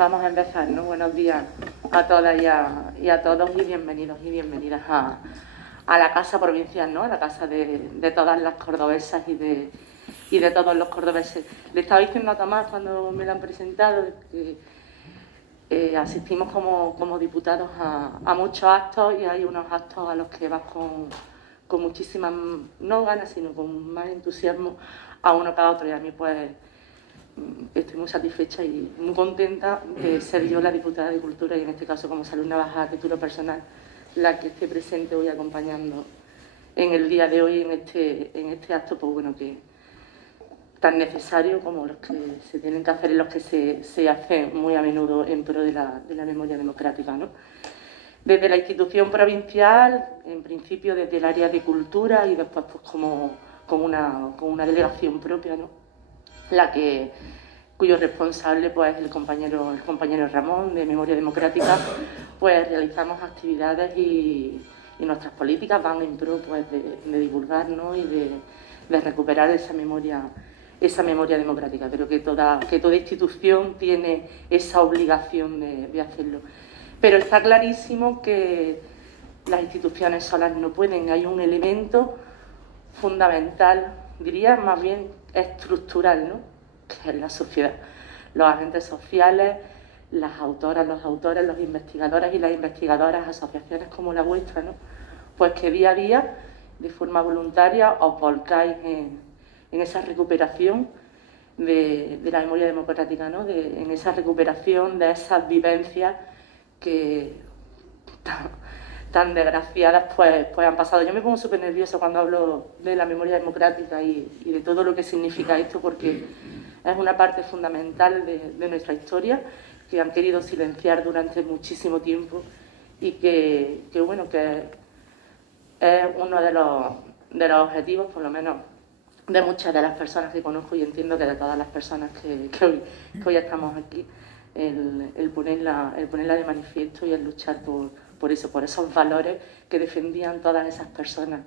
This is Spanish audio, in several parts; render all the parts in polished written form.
Vamos a empezar, ¿no? Buenos días a todas y a todos y bienvenidos y bienvenidas a la Casa Provincial, ¿no? A la casa de todas las cordobesas y de todos los cordobeses. Le estaba diciendo a Tomás cuando me lo han presentado que asistimos como diputados a muchos actos y hay unos actos a los que vas con muchísimas, no ganas, sino con más entusiasmo a uno que a otro. Y a mí, pues, estoy muy satisfecha y muy contenta de ser yo la diputada de Cultura y en este caso como Salud Navaja a título personal la que esté presente hoy acompañando en el día de hoy en este acto, pues bueno, que tan necesario como los que se tienen que hacer y los que se hacen muy a menudo en pro de la memoria democrática, ¿no? Desde la institución provincial, en principio desde el área de cultura y después pues con una delegación propia, ¿no? Cuyo responsable pues el compañero Ramón de Memoria Democrática, pues realizamos actividades y nuestras políticas van en pro pues de divulgar, ¿no? Y de recuperar esa memoria democrática. Creo que toda institución tiene esa obligación de hacerlo. Pero está clarísimo que las instituciones solas no pueden. Hay un elemento fundamental, diría más bien estructural, ¿no? Que es la sociedad. Los agentes sociales, las autoras, los autores, los investigadores y las investigadoras, asociaciones como la vuestra, ¿no? Pues que día a día, de forma voluntaria, os volcáis en esa recuperación de la memoria democrática, ¿no? En esa recuperación de esas vivencias que tan desgraciadas pues han pasado. Yo me pongo súper nerviosa cuando hablo de la memoria democrática y de todo lo que significa esto, porque es una parte fundamental de nuestra historia que han querido silenciar durante muchísimo tiempo y que es uno de los objetivos, por lo menos, de muchas de las personas que conozco y entiendo que de todas las personas que hoy estamos aquí, el ponerla de manifiesto y el luchar por esos valores que defendían todas esas personas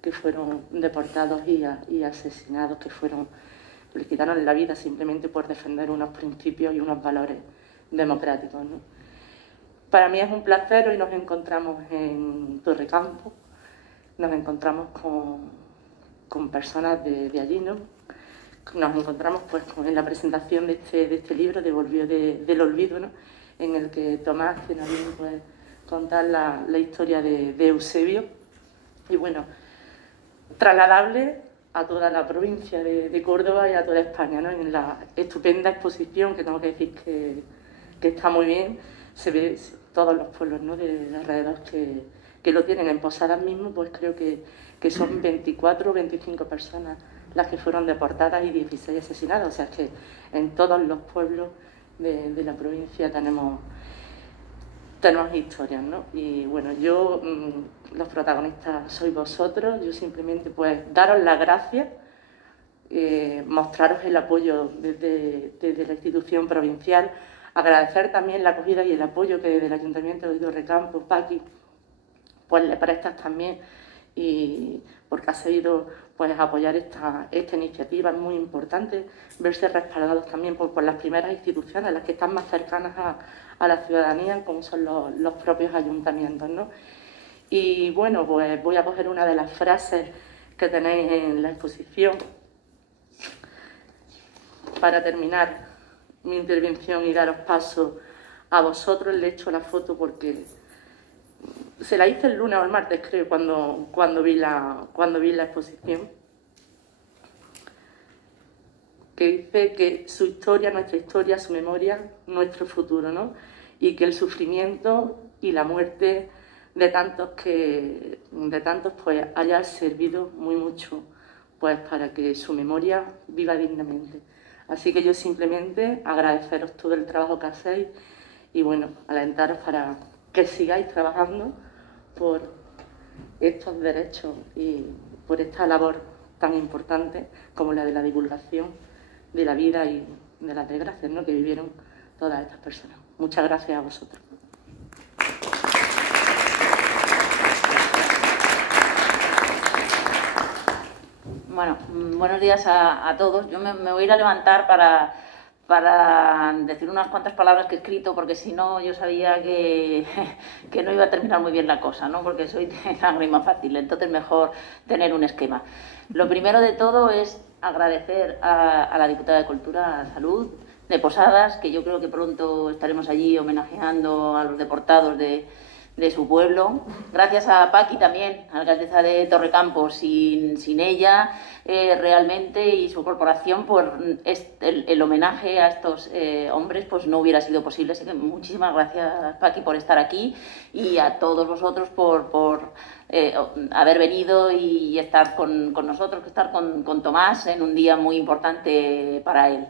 que fueron deportados y asesinados, que le quitaron la vida simplemente por defender unos principios y unos valores democráticos, ¿no? Para mí es un placer. Hoy nos encontramos en Torrecampo, nos encontramos con personas de allí, ¿no? Nos encontramos pues en la presentación de este libro, Devolvió del Olvido, ¿no? En el que Tomás tiene a bien pues contar la historia de Eusebio y bueno, trasladable a toda la provincia de Córdoba y a toda España, ¿no? En la estupenda exposición, que tengo que decir que está muy bien, se ve todos los pueblos, ¿no? de alrededor que lo tienen. En Posadas mismo, pues creo que son 24 o 25 personas las que fueron deportadas y 16 asesinadas. O sea, que en todos los pueblos de la provincia tenemos historias, ¿no? Y bueno, los protagonistas sois vosotros. Yo simplemente pues daros las gracias, mostraros el apoyo desde la institución provincial, agradecer también la acogida y el apoyo que desde el Ayuntamiento de Torrecampo, Paqui, pues le prestas también, y porque ha seguido pues apoyar esta iniciativa. Es muy importante verse respaldados también por las primeras instituciones, las que están más cercanas a la ciudadanía, como son los propios ayuntamientos, ¿no? Y bueno, pues voy a coger una de las frases que tenéis en la exposición para terminar mi intervención y daros paso a vosotros. Le echo la foto porque se la hice el lunes o el martes, creo, cuando vi la exposición, que dice que su historia, nuestra historia, su memoria, nuestro futuro, ¿no? Y que el sufrimiento y la muerte de tantos pues haya servido muy mucho pues para que su memoria viva dignamente. Así que yo simplemente agradeceros todo el trabajo que hacéis y bueno, alentaros para que sigáis trabajando por estos derechos y por esta labor tan importante como la de la divulgación de la vida y de las desgracias, ¿no? que vivieron todas estas personas. Muchas gracias a vosotros. Bueno, buenos días a todos. Yo me voy a ir a levantar para decir unas cuantas palabras que he escrito, porque si no yo sabía que no iba a terminar muy bien la cosa, ¿no? Porque soy de lágrima fácil, entonces mejor tener un esquema. Lo primero de todo es agradecer a la diputada de Cultura, a Salud, de Posadas, que yo creo que pronto estaremos allí homenajeando a los deportados de su pueblo. Gracias a Paqui también, alcaldesa de Torrecampo. Sin ella realmente y su corporación, pues el homenaje a estos hombres pues no hubiera sido posible. Así que muchísimas gracias, Paqui, por estar aquí, y a todos vosotros por haber venido y estar con nosotros, estar con Tomás en un día muy importante para él.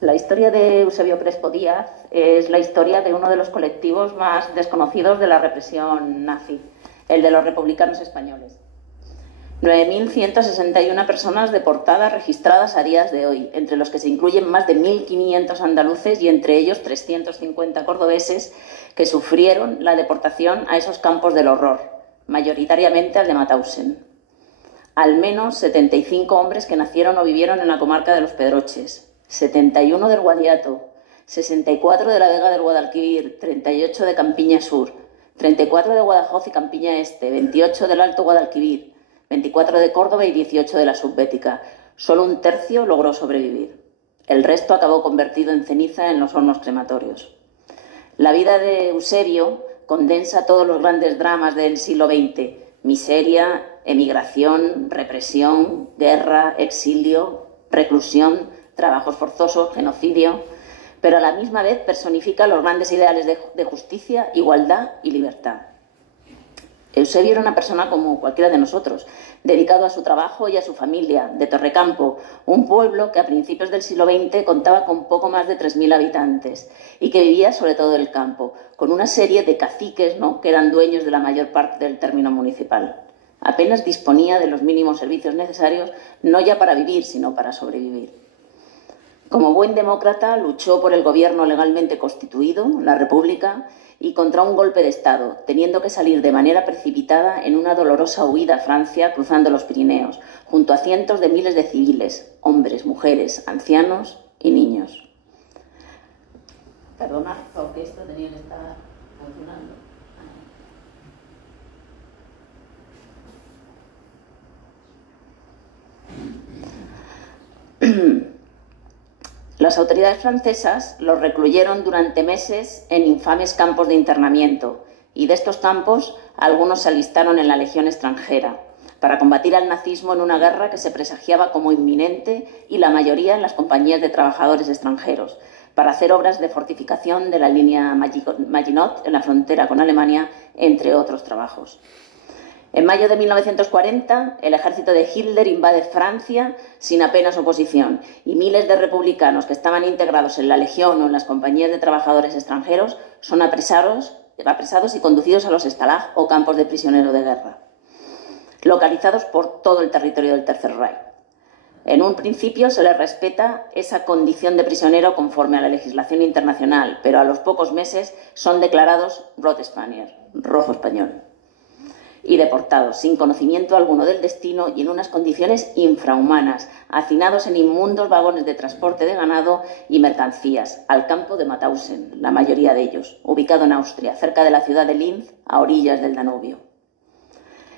La historia de Eusebio Crespo Díaz es la historia de uno de los colectivos más desconocidos de la represión nazi, el de los republicanos españoles. 9.161 personas deportadas registradas a días de hoy, entre los que se incluyen más de 1.500 andaluces y entre ellos 350 cordobeses que sufrieron la deportación a esos campos del horror, mayoritariamente al de Mauthausen. Al menos 75 hombres que nacieron o vivieron en la comarca de los Pedroches, 71 del Guadiato, 64 de la Vega del Guadalquivir, 38 de Campiña Sur, 34 de Guadajoz y Campiña Este, 28 del Alto Guadalquivir, 24 de Córdoba y 18 de la Subbética. Solo un tercio logró sobrevivir. El resto acabó convertido en ceniza en los hornos crematorios. La vida de Eusebio condensa todos los grandes dramas del siglo XX: miseria, emigración, represión, guerra, exilio, reclusión, trabajos forzosos, genocidio, pero a la misma vez personifica los grandes ideales de justicia, igualdad y libertad. Eusebio era una persona como cualquiera de nosotros, dedicado a su trabajo y a su familia, de Torrecampo, un pueblo que a principios del siglo XX contaba con poco más de 3.000 habitantes y que vivía sobre todo del campo, con una serie de caciques, ¿no?, que eran dueños de la mayor parte del término municipal. Apenas disponía de los mínimos servicios necesarios, no ya para vivir, sino para sobrevivir. Como buen demócrata, luchó por el gobierno legalmente constituido, la República, y contra un golpe de Estado, teniendo que salir de manera precipitada en una dolorosa huida a Francia, cruzando los Pirineos, junto a cientos de miles de civiles, hombres, mujeres, ancianos y niños. Perdona, porque esto tenía que estar funcionando. Las autoridades francesas los recluyeron durante meses en infames campos de internamiento, y de estos campos algunos se alistaron en la Legión extranjera para combatir al nazismo en una guerra que se presagiaba como inminente, y la mayoría en las compañías de trabajadores extranjeros, para hacer obras de fortificación de la línea Maginot en la frontera con Alemania, entre otros trabajos. En mayo de 1940, el ejército de Hitler invade Francia sin apenas oposición, y miles de republicanos que estaban integrados en la Legión o en las compañías de trabajadores extranjeros son apresados y conducidos a los Stalag o campos de prisioneros de guerra, localizados por todo el territorio del Tercer Reich. En un principio se les respeta esa condición de prisionero conforme a la legislación internacional, pero a los pocos meses son declarados Rot Spanier, rojo español, y deportados sin conocimiento alguno del destino y en unas condiciones infrahumanas, hacinados en inmundos vagones de transporte de ganado y mercancías al campo de Mauthausen, la mayoría de ellos, ubicado en Austria, cerca de la ciudad de Linz, a orillas del Danubio.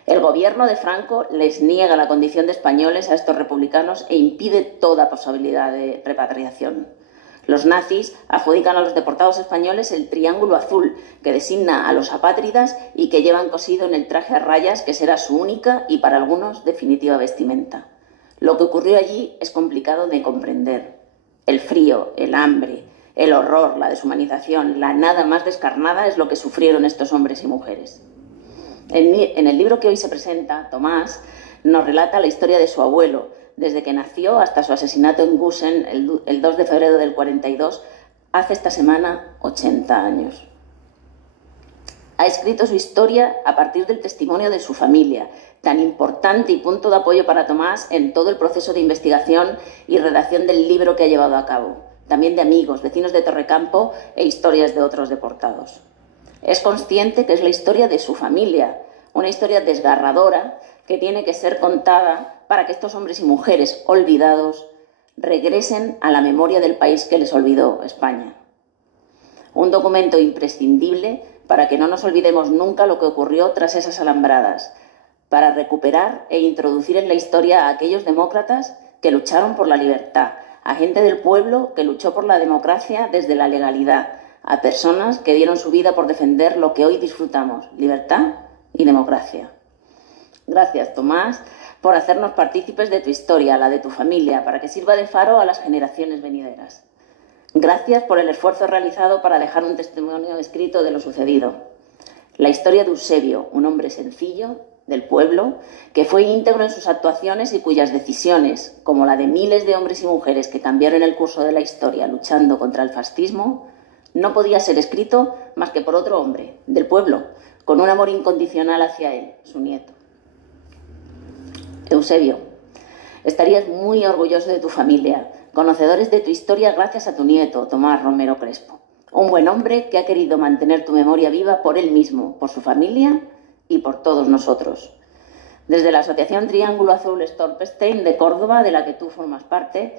El gobierno de Franco les niega la condición de españoles a estos republicanos e impide toda posibilidad de repatriación. Los nazis adjudican a los deportados españoles el triángulo azul, que designa a los apátridas y que llevan cosido en el traje a rayas, que será su única y, para algunos, definitiva vestimenta. Lo que ocurrió allí es complicado de comprender. El frío, el hambre, el horror, la deshumanización, la nada más descarnada es lo que sufrieron estos hombres y mujeres. En el libro que hoy se presenta, Tomás nos relata la historia de su abuelo, desde que nació hasta su asesinato en Gusen el 2 de febrero del 42, hace esta semana 80 años. Ha escrito su historia a partir del testimonio de su familia, tan importante y punto de apoyo para Tomás en todo el proceso de investigación y redacción del libro que ha llevado a cabo. también de amigos, vecinos de Torrecampo e historias de otros deportados. Es consciente que es la historia de su familia, una historia desgarradora que tiene que ser contada para que estos hombres y mujeres olvidados regresen a la memoria del país que les olvidó, España. Un documento imprescindible para que no nos olvidemos nunca lo que ocurrió tras esas alambradas, para recuperar e introducir en la historia a aquellos demócratas que lucharon por la libertad, a gente del pueblo que luchó por la democracia desde la legalidad, a personas que dieron su vida por defender lo que hoy disfrutamos, libertad y democracia. Gracias, Tomás, por hacernos partícipes de tu historia, la de tu familia, para que sirva de faro a las generaciones venideras. Gracias por el esfuerzo realizado para dejar un testimonio escrito de lo sucedido. La historia de Eusebio, un hombre sencillo, del pueblo, que fue íntegro en sus actuaciones y cuyas decisiones, como la de miles de hombres y mujeres que cambiaron el curso de la historia luchando contra el fascismo, no podía ser escrito más que por otro hombre, del pueblo, con un amor incondicional hacia él, su nieto. Eusebio, estarías muy orgulloso de tu familia, conocedores de tu historia gracias a tu nieto, Tomás Romero Crespo. Un buen hombre que ha querido mantener tu memoria viva por él mismo, por su familia y por todos nosotros. Desde la Asociación Triángulo Azul Storpestein de Córdoba, de la que tú formas parte,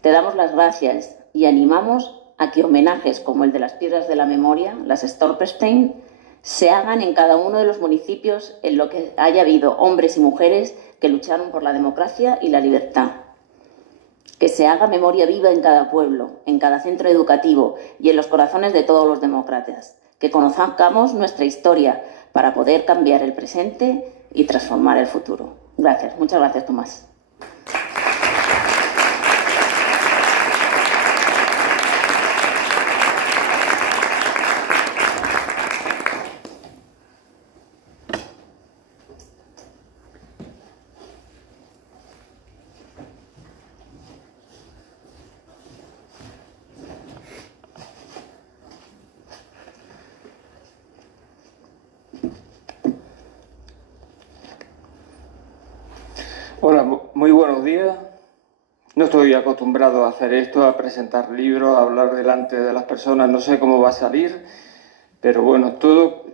te damos las gracias y animamos a que homenajes como el de las Piedras de la Memoria, las Storpestein, se hagan en cada uno de los municipios en los que haya habido hombres y mujeres que lucharon por la democracia y la libertad. Que se haga memoria viva en cada pueblo, en cada centro educativo y en los corazones de todos los demócratas. Que conozcamos nuestra historia para poder cambiar el presente y transformar el futuro. Gracias. Muchas gracias, Tomás. Hola, muy buenos días. No estoy acostumbrado a hacer esto, a presentar libros, a hablar delante de las personas. No sé cómo va a salir, pero bueno, todo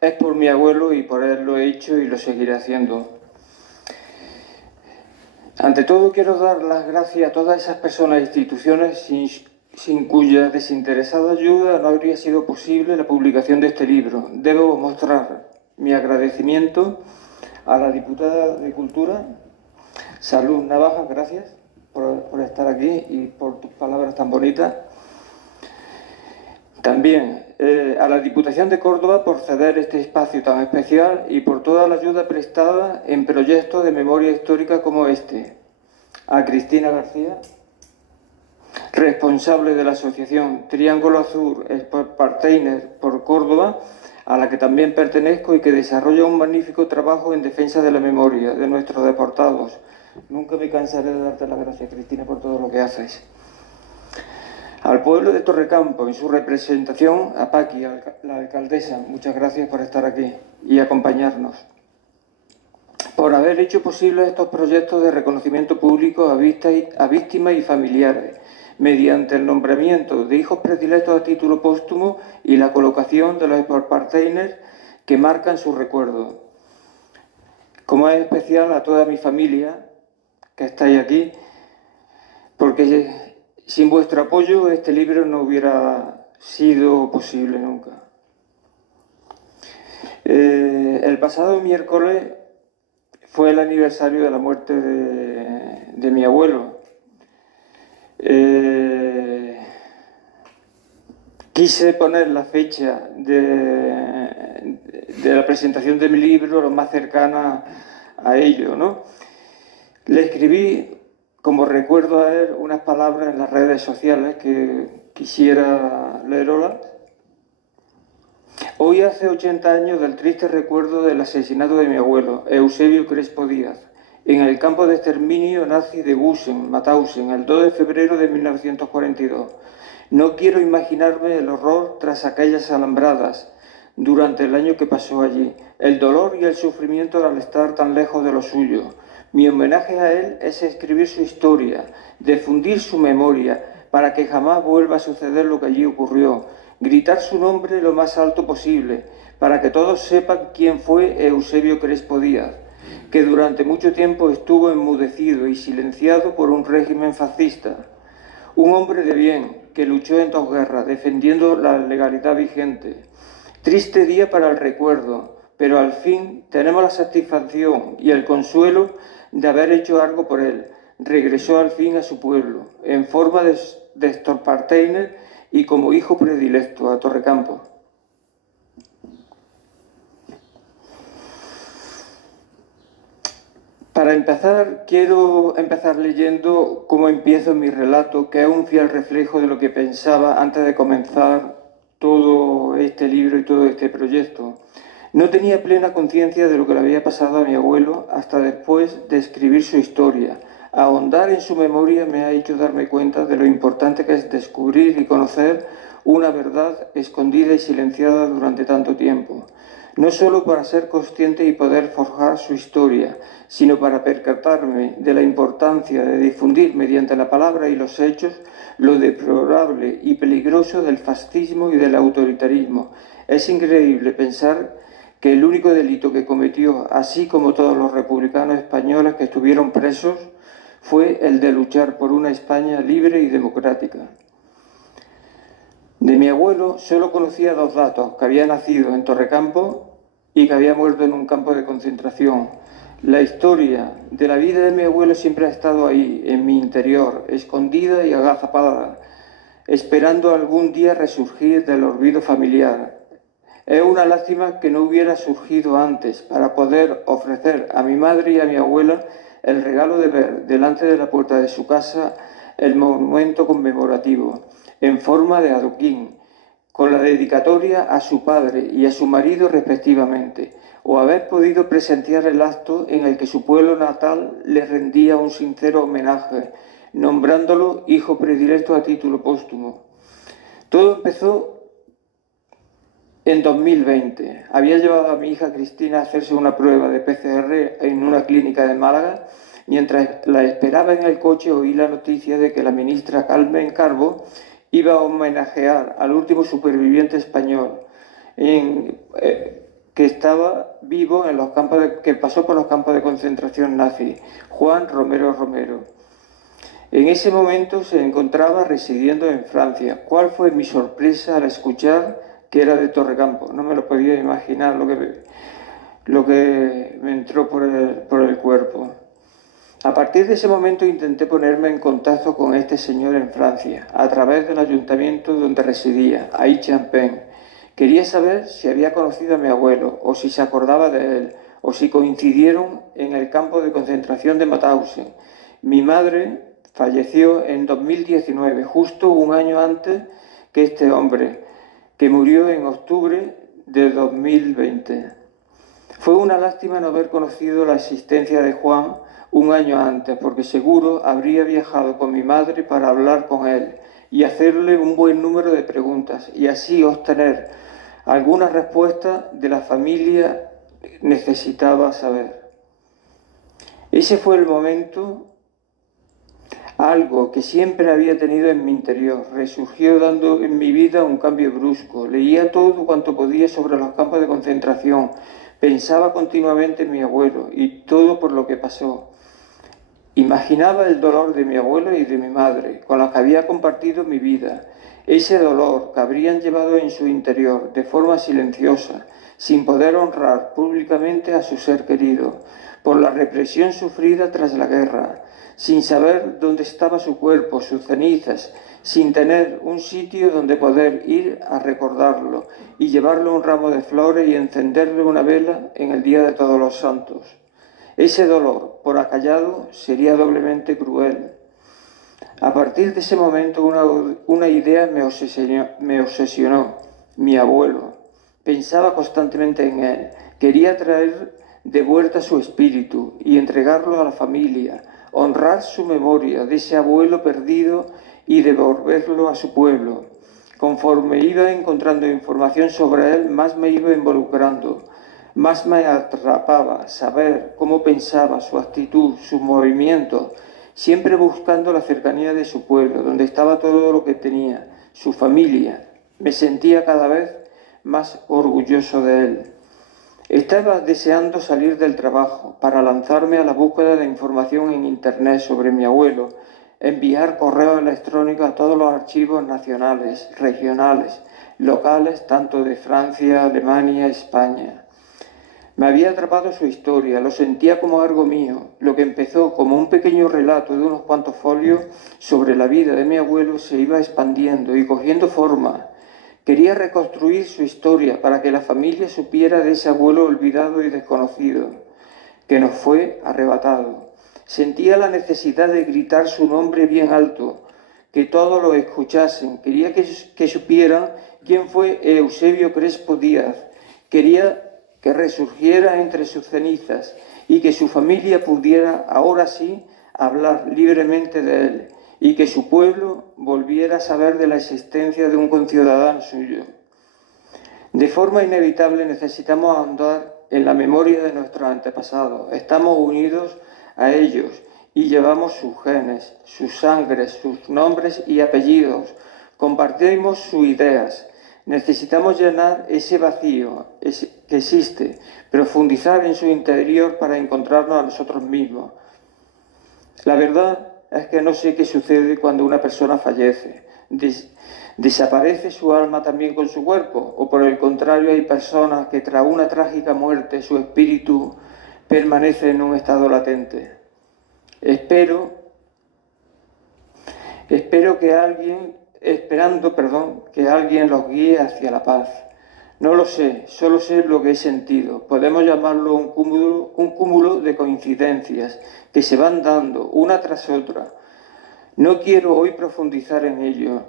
es por mi abuelo y por él lo he hecho y lo seguiré haciendo. Ante todo quiero dar las gracias a todas esas personas e instituciones sin cuya desinteresada ayuda no habría sido posible la publicación de este libro. Debo mostrar mi agradecimiento a la diputada de Cultura, Salud Navaja, gracias por estar aquí y por tus palabras tan bonitas. También a la Diputación de Córdoba por ceder este espacio tan especial y por toda la ayuda prestada en proyectos de memoria histórica como este. A Cristina García, responsable de la Asociación Triángulo Azul Storpestein por Córdoba, a la que también pertenezco y que desarrolla un magnífico trabajo en defensa de la memoria de nuestros deportados. Nunca me cansaré de darte las gracias, Cristina, por todo lo que haces. Al pueblo de Torrecampo, en su representación, a Paqui, la alcaldesa, muchas gracias por estar aquí y acompañarnos. Por haber hecho posible estos proyectos de reconocimiento público a víctimas y familiares, mediante el nombramiento de hijos predilectos a título póstumo y la colocación de los Storpesteiners que marcan su recuerdo. Como es especial a toda mi familia que estáis aquí, porque sin vuestro apoyo este libro no hubiera sido posible nunca. El pasado miércoles fue el aniversario de la muerte de mi abuelo. Quise poner la fecha de la presentación de mi libro lo más cercana a ello, ¿no? Le escribí, como recuerdo a él, unas palabras en las redes sociales que quisiera leerlas. Hoy hace 80 años del triste recuerdo del asesinato de mi abuelo, Eusebio Crespo Díaz, en el campo de exterminio nazi de Gusen, Mauthausen, el 2 de febrero de 1942. No quiero imaginarme el horror tras aquellas alambradas durante el año que pasó allí, el dolor y el sufrimiento al estar tan lejos de lo suyo. Mi homenaje a él es escribir su historia, difundir su memoria, para que jamás vuelva a suceder lo que allí ocurrió. Gritar su nombre lo más alto posible, para que todos sepan quién fue Eusebio Crespo Díaz, que durante mucho tiempo estuvo enmudecido y silenciado por un régimen fascista. Un hombre de bien que luchó en 2 guerras, defendiendo la legalidad vigente. Triste día para el recuerdo, pero al fin tenemos la satisfacción y el consuelo de haber hecho algo por él. Regresó al fin a su pueblo, en forma de Storparteiner y como hijo predilecto a Torrecampo. Para empezar, quiero empezar leyendo cómo empiezo mi relato, que es un fiel reflejo de lo que pensaba antes de comenzar todo este libro y todo este proyecto. No tenía plena conciencia de lo que le había pasado a mi abuelo hasta después de escribir su historia. Ahondar en su memoria me ha hecho darme cuenta de lo importante que es descubrir y conocer una verdad escondida y silenciada durante tanto tiempo. No solo para ser consciente y poder forjar su historia, sino para percatarme de la importancia de difundir mediante la palabra y los hechos lo deplorable y peligroso del fascismo y del autoritarismo. Es increíble pensar que el único delito que cometió, así como todos los republicanos españoles que estuvieron presos, fue el de luchar por una España libre y democrática. De mi abuelo solo conocía 2 datos: que había nacido en Torrecampo y que había muerto en un campo de concentración. La historia de la vida de mi abuelo siempre ha estado ahí, en mi interior, escondida y agazapada, esperando algún día resurgir del olvido familiar. Es una lástima que no hubiera surgido antes para poder ofrecer a mi madre y a mi abuela el regalo de ver delante de la puerta de su casa el monumento conmemorativo en forma de adoquín, con la dedicatoria a su padre y a su marido respectivamente, o haber podido presenciar el acto en el que su pueblo natal le rendía un sincero homenaje, nombrándolo hijo predilecto a título póstumo. Todo empezó en 2020. Había llevado a mi hija Cristina a hacerse una prueba de PCR en una clínica de Málaga. Mientras la esperaba en el coche, oí la noticia de que la ministra Carmen Calvo iba a homenajear al último superviviente español que estaba vivo en los campos que pasó por los campos de concentración nazi, Juan Romero Romero. En ese momento se encontraba residiendo en Francia. ¿Cuál fue mi sorpresa al escuchar que era de Torrecampo? No me lo podía imaginar lo que me entró por el cuerpo. A partir de ese momento intenté ponerme en contacto con este señor en Francia, a través del ayuntamiento donde residía, Aix-en-Provence. Quería saber si había conocido a mi abuelo, o si se acordaba de él, o si coincidieron en el campo de concentración de Mauthausen. Mi madre falleció en 2019, justo un año antes que este hombre, que murió en octubre de 2020. Fue una lástima no haber conocido la existencia de Juan un año antes, porque seguro habría viajado con mi madre para hablar con él y hacerle un buen número de preguntas y así obtener alguna respuesta de la familia que necesitaba saber. Ese fue el momento. Algo que siempre había tenido en mi interior resurgió dando en mi vida un cambio brusco. Leía todo cuanto podía sobre los campos de concentración. Pensaba continuamente en mi abuelo y todo por lo que pasó. Imaginaba el dolor de mi abuelo y de mi madre, con los que había compartido mi vida. Ese dolor que habrían llevado en su interior, de forma silenciosa, sin poder honrar públicamente a su ser querido, por la represión sufrida tras la guerra, sin saber dónde estaba su cuerpo, sus cenizas, sin tener un sitio donde poder ir a recordarlo y llevarle un ramo de flores y encenderle una vela en el Día de Todos los Santos. Ese dolor, por acallado, sería doblemente cruel. A partir de ese momento una idea me obsesionó, mi abuelo. Pensaba constantemente en él. Quería traer de vuelta su espíritu y entregarlo a la familia, honrar su memoria de ese abuelo perdido y devolverlo a su pueblo. Conforme iba encontrando información sobre él, más me iba involucrando, más me atrapaba saber cómo pensaba, su actitud, sus movimientos, siempre buscando la cercanía de su pueblo, donde estaba todo lo que tenía, su familia. Me sentía cada vez más orgulloso de él. Estaba deseando salir del trabajo para lanzarme a la búsqueda de información en Internet sobre mi abuelo, enviar correos electrónicos a todos los archivos nacionales, regionales, locales, tanto de Francia, Alemania, España. Me había atrapado su historia, lo sentía como algo mío. Lo que empezó como un pequeño relato de unos cuantos folios sobre la vida de mi abuelo se iba expandiendo y cogiendo forma. Quería reconstruir su historia para que la familia supiera de ese abuelo olvidado y desconocido, que nos fue arrebatado. Sentía la necesidad de gritar su nombre bien alto, que todos lo escuchasen. Quería que supieran quién fue Eusebio Crespo Díaz. Quería que resurgiera entre sus cenizas y que su familia pudiera, ahora sí, hablar libremente de él y que su pueblo volviera a saber de la existencia de un conciudadano suyo. De forma inevitable necesitamos ahondar en la memoria de nuestros antepasados. Estamos unidos a ellos y llevamos sus genes, sus sangres, sus nombres y apellidos. Compartimos sus ideas. Necesitamos llenar ese vacío que existe, profundizar en su interior para encontrarnos a nosotros mismos. La verdad es que no sé qué sucede cuando una persona fallece. ¿Desaparece su alma también con su cuerpo? ¿O por el contrario hay personas que tras una trágica muerte su espíritu permanece en un estado latente? Esperando que alguien los guíe hacia la paz. No lo sé, solo sé lo que he sentido. Podemos llamarlo un cúmulo de coincidencias que se van dando una tras otra. No quiero hoy profundizar en ello.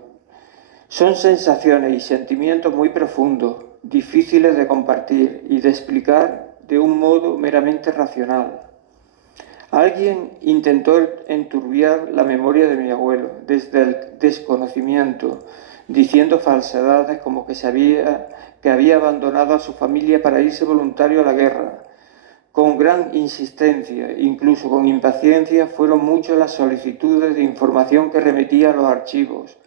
Son sensaciones y sentimientos muy profundos, difíciles de compartir y de explicar de un modo meramente racional. Alguien intentó enturbiar la memoria de mi abuelo desde el desconocimiento, diciendo falsedades como que había abandonado a su familia para irse voluntario a la guerra. Con gran insistencia, incluso con impaciencia, fueron muchas las solicitudes de información que remitía a los archivos.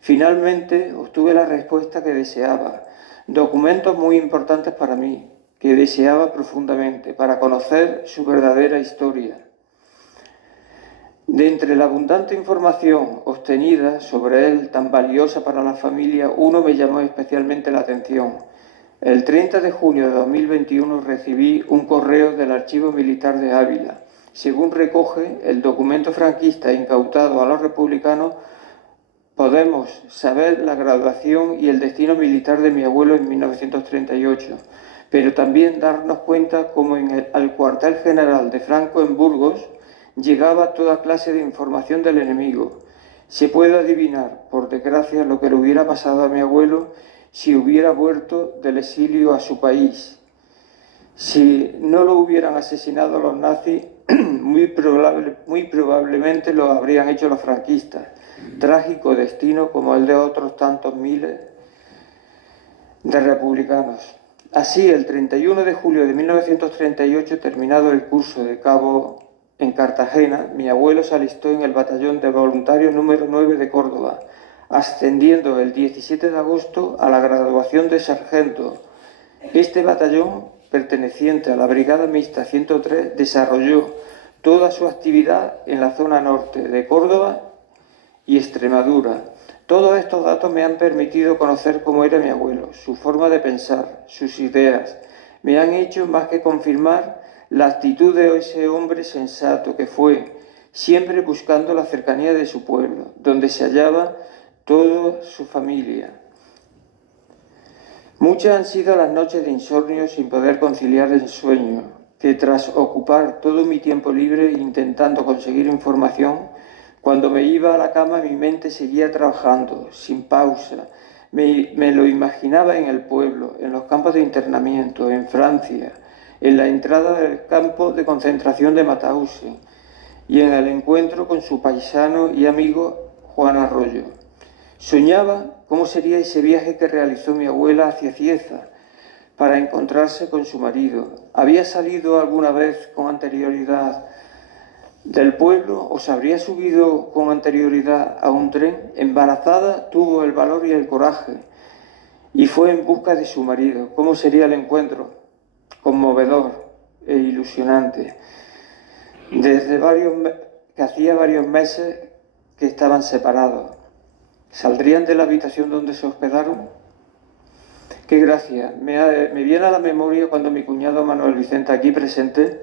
Finalmente obtuve la respuesta que deseaba, documentos muy importantes para mí, que deseaba profundamente, para conocer su verdadera historia. De entre la abundante información obtenida sobre él, tan valiosa para la familia, uno me llamó especialmente la atención. El 30 de junio de 2021 recibí un correo del Archivo Militar de Ávila. Según recoge el documento franquista incautado a los republicanos, podemos saber la graduación y el destino militar de mi abuelo en 1938, pero también darnos cuenta cómo al cuartel general de Franco en Burgos llegaba toda clase de información del enemigo. Se puede adivinar, por desgracia, lo que le hubiera pasado a mi abuelo si hubiera vuelto del exilio a su país. Si no lo hubieran asesinado los nazis, muy probablemente lo habrían hecho los franquistas. Trágico destino como el de otros tantos miles de republicanos. Así, el 31 de julio de 1938, terminado el curso de cabo en Cartagena, mi abuelo se alistó en el batallón de voluntarios número 9 de Córdoba, ascendiendo el 17 de agosto a la graduación de sargento. Este batallón, perteneciente a la Brigada Mixta 103, desarrolló toda su actividad en la zona norte de Córdoba y Extremadura. Todos estos datos me han permitido conocer cómo era mi abuelo, su forma de pensar, sus ideas. Me han hecho más que confirmar la actitud de ese hombre sensato que fue, siempre buscando la cercanía de su pueblo, donde se hallaba toda su familia. Muchas han sido las noches de insomnio sin poder conciliar el sueño, que tras ocupar todo mi tiempo libre intentando conseguir información, cuando me iba a la cama mi mente seguía trabajando, sin pausa. Me lo imaginaba en el pueblo, en los campos de internamiento, en Francia, en la entrada del campo de concentración de Mauthausen y en el encuentro con su paisano y amigo Juan Arroyo. Soñaba cómo sería ese viaje que realizó mi abuela hacia Cieza para encontrarse con su marido. Había salido alguna vez con anterioridad del pueblo o se habría subido con anterioridad a un tren, embarazada tuvo el valor y el coraje y fue en busca de su marido. ¿Cómo sería el encuentro? Conmovedor e ilusionante. Que hacía varios meses que estaban separados. ¿Saldrían de la habitación donde se hospedaron? ¡Qué gracia! Me viene a la memoria cuando mi cuñado Manuel Vicente, aquí presente,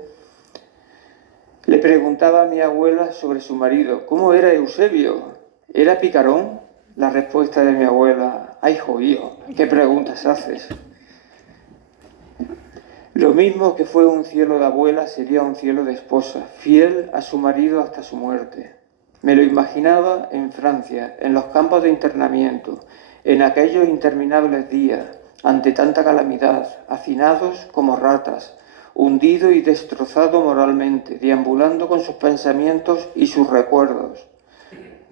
le preguntaba a mi abuela sobre su marido. ¿Cómo era Eusebio? ¿Era picarón? La respuesta de mi abuela: ¡ay, jodido! ¿Qué preguntas haces? Lo mismo que fue un cielo de abuela sería un cielo de esposa, fiel a su marido hasta su muerte. Me lo imaginaba en Francia, en los campos de internamiento, en aquellos interminables días, ante tanta calamidad, hacinados como ratas, hundido y destrozado moralmente, deambulando con sus pensamientos y sus recuerdos,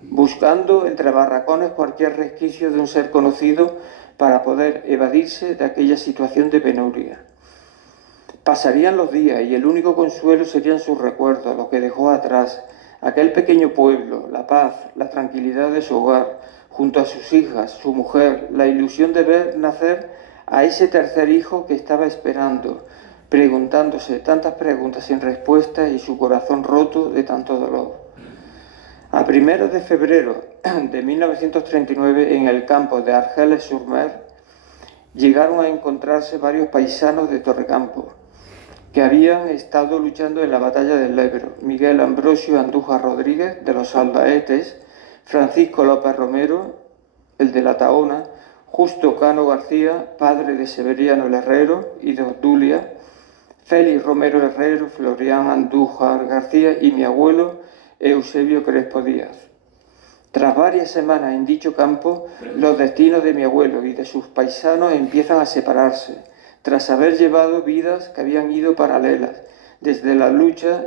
buscando entre barracones cualquier resquicio de un ser conocido para poder evadirse de aquella situación de penuria. Pasarían los días y el único consuelo serían sus recuerdos, lo que dejó atrás, aquel pequeño pueblo, la paz, la tranquilidad de su hogar, junto a sus hijas, su mujer, la ilusión de ver nacer a ese tercer hijo que estaba esperando, preguntándose tantas preguntas sin respuesta y su corazón roto de tanto dolor. A primeros de febrero de 1939, en el campo de Argelès-sur-Mer, llegaron a encontrarse varios paisanos de Torrecampo, que habían estado luchando en la batalla del Ebro: Miguel Ambrosio Andújar Rodríguez, de los Aldaetes, Francisco López Romero, el de la Tahona, Justo Cano García, padre de Severiano el Herrero y de Obdulia, Félix Romero Herrero, Florián Andújar García y mi abuelo Eusebio Crespo Díaz. Tras varias semanas en dicho campo, los destinos de mi abuelo y de sus paisanos empiezan a separarse, tras haber llevado vidas que habían ido paralelas, desde la lucha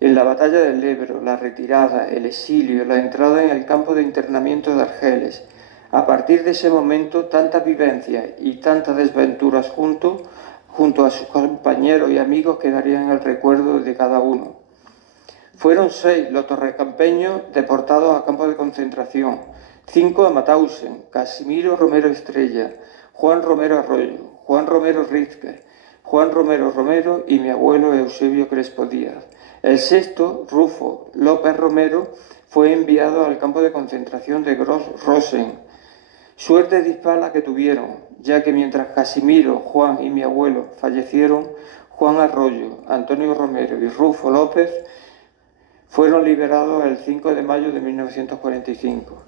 en la batalla del Ebro, la retirada, el exilio, la entrada en el campo de internamiento de Argeles. A partir de ese momento, tantas vivencias y tantas desventuras junto a sus compañeros y amigos quedarían en el recuerdo de cada uno. Fueron 6 los torrecampeños deportados a campos de concentración, 5 a Mauthausen: Casimiro Romero Estrella, Juan Romero Arroyo, Juan Romero Rizque, Juan Romero Romero y mi abuelo Eusebio Crespo Díaz. El 6º, Rufo López Romero, fue enviado al campo de concentración de Gross-Rosen. Suerte dispar la que tuvieron, ya que mientras Casimiro, Juan y mi abuelo fallecieron, Juan Arroyo, Antonio Romero y Rufo López fueron liberados el 5 de mayo de 1945.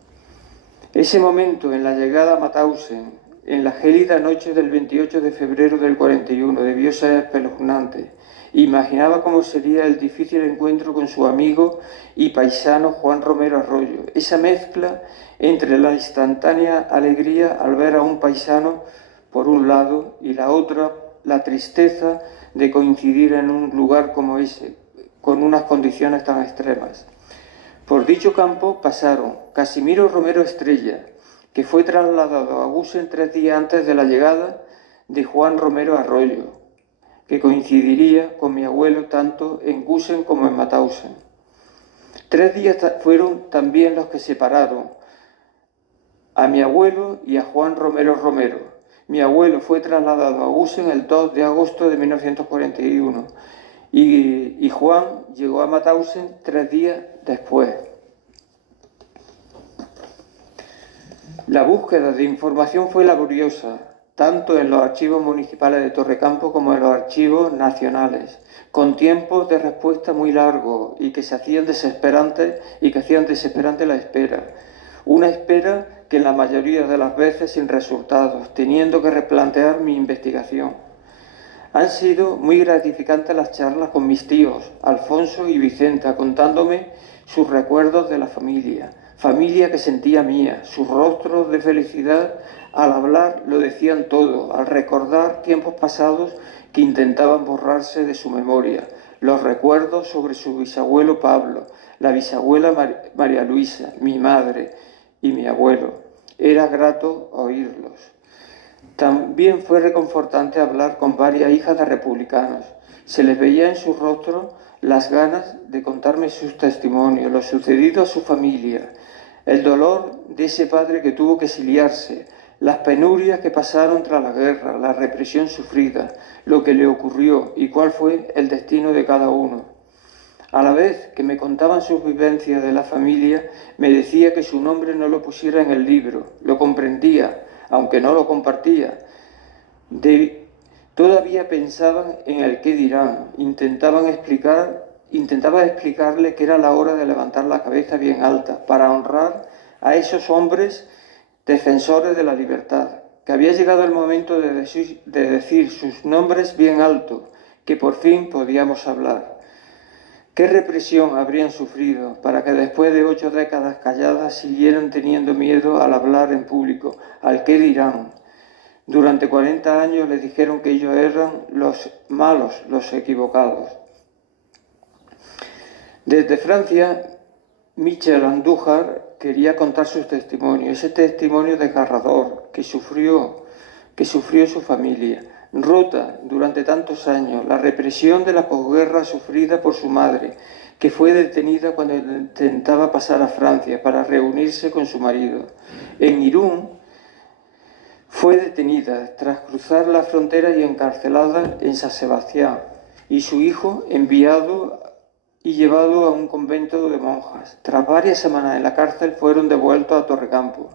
Ese momento, en la llegada a Mauthausen, en la gélida noche del 28 de febrero del 41, debió ser espeluznante. Imaginaba cómo sería el difícil encuentro con su amigo y paisano Juan Romero Arroyo, esa mezcla entre la instantánea alegría al ver a un paisano por un lado y la otra, la tristeza de coincidir en un lugar como ese, con unas condiciones tan extremas. Por dicho campo pasaron Casimiro Romero Estrella, que fue trasladado a Gusen 3 días antes de la llegada de Juan Romero Arroyo, que coincidiría con mi abuelo tanto en Gusen como en Mauthausen. 3 días fueron también los que separaron a mi abuelo y a Juan Romero Romero. Mi abuelo fue trasladado a Gusen el 2 de agosto de 1941 y Juan llegó a Mauthausen 3 días después. La búsqueda de información fue laboriosa, tanto en los archivos municipales de Torrecampo como en los archivos nacionales, con tiempos de respuesta muy largos y que hacían desesperante la espera. Una espera que en la mayoría de las veces sin resultados, teniendo que replantear mi investigación. Han sido muy gratificantes las charlas con mis tíos, Alfonso y Vicenta, contándome sus recuerdos de la familia que sentía mía. Sus rostros de felicidad al hablar lo decían todo, al recordar tiempos pasados que intentaban borrarse de su memoria. Los recuerdos sobre su bisabuelo Pablo, la bisabuela María Luisa, mi madre y mi abuelo. Era grato oírlos. También fue reconfortante hablar con varias hijas de republicanos. Se les veía en sus rostros las ganas de contarme sus testimonios, lo sucedido a su familia, el dolor de ese padre que tuvo que exiliarse, las penurias que pasaron tras la guerra, la represión sufrida, lo que le ocurrió y cuál fue el destino de cada uno. A la vez que me contaban sus vivencias de la familia, me decía que su nombre no lo pusiera en el libro, lo comprendía, aunque no lo compartía. Todavía pensaban en el qué dirán, intentaba explicarle que era la hora de levantar la cabeza bien alta para honrar a esos hombres defensores de la libertad, que había llegado el momento de decir sus nombres bien alto, que por fin podíamos hablar. ¿Qué represión habrían sufrido para que después de 8 décadas calladas siguieran teniendo miedo al hablar en público, al qué dirán? Durante 40 años les dijeron que ellos eran los malos, los equivocados. Desde Francia, Michel Andújar quería contar sus testimonios, ese testimonio desgarrador que sufrió su familia, rota durante tantos años, la represión de la posguerra sufrida por su madre, que fue detenida cuando intentaba pasar a Francia para reunirse con su marido. En Irún fue detenida tras cruzar la frontera y encarcelada en San Sebastián, y su hijo enviado y llevado a un convento de monjas. Tras varias semanas en la cárcel fueron devueltos a Torrecampo,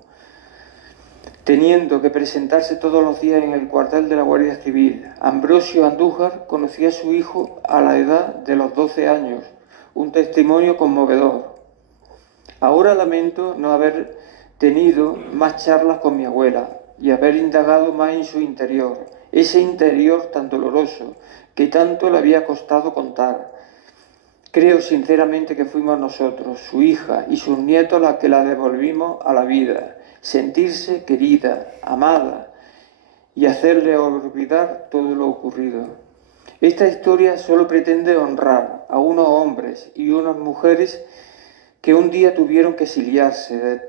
teniendo que presentarse todos los días en el cuartel de la Guardia Civil. Ambrosio Andújar conocía a su hijo a la edad de los 12 años, un testimonio conmovedor. Ahora lamento no haber tenido más charlas con mi abuela y haber indagado más en su interior, ese interior tan doloroso que tanto le había costado contar. Creo sinceramente que fuimos nosotros, su hija y sus nietos, las que la devolvimos a la vida, sentirse querida, amada y hacerle olvidar todo lo ocurrido. Esta historia solo pretende honrar a unos hombres y unas mujeres que un día tuvieron que exiliarse,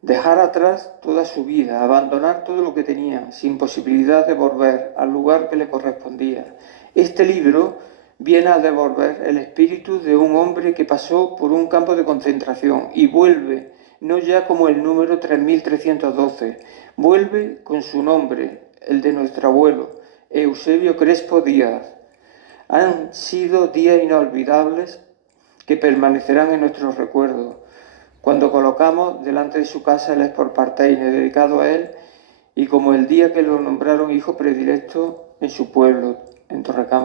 dejar atrás toda su vida, abandonar todo lo que tenían, sin posibilidad de volver al lugar que le correspondía. Este libro viene a devolver el espíritu de un hombre que pasó por un campo de concentración y vuelve, no ya como el número 3312, vuelve con su nombre, el de nuestro abuelo, Eusebio Crespo Díaz. Han sido días inolvidables que permanecerán en nuestros recuerdos, cuando colocamos delante de su casa el Export Parteine dedicado a él y como el día que lo nombraron hijo predilecto en su pueblo, en Torrecampo.